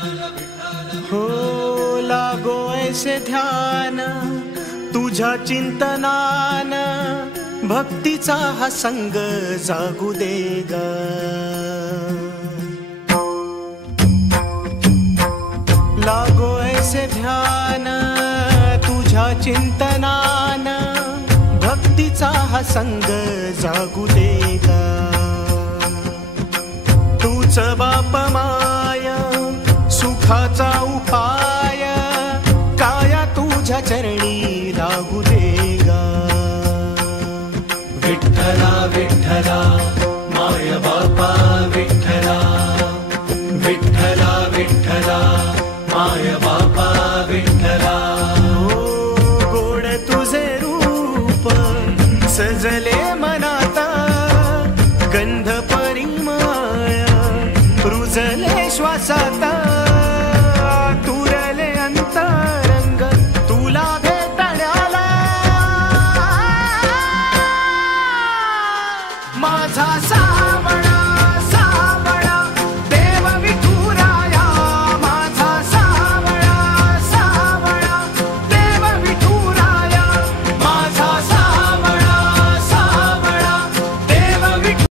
हो लागो ऐसे ध्यान तुझ्या चिंतनान, भक्तीचा हा संग जागू दे ग. लागो ऐसे ध्यान तुझ्या चिंतनान, भक्तीचा हा संग जागू दे ग. तूच बाप माया सुखाचा उपाय, काया तुझ्या चरणी लागू दे ग. विठ्ठला विठ्ठला माय बापा विठ्ठला, विठ्ठला विठ्ठला माय बापा.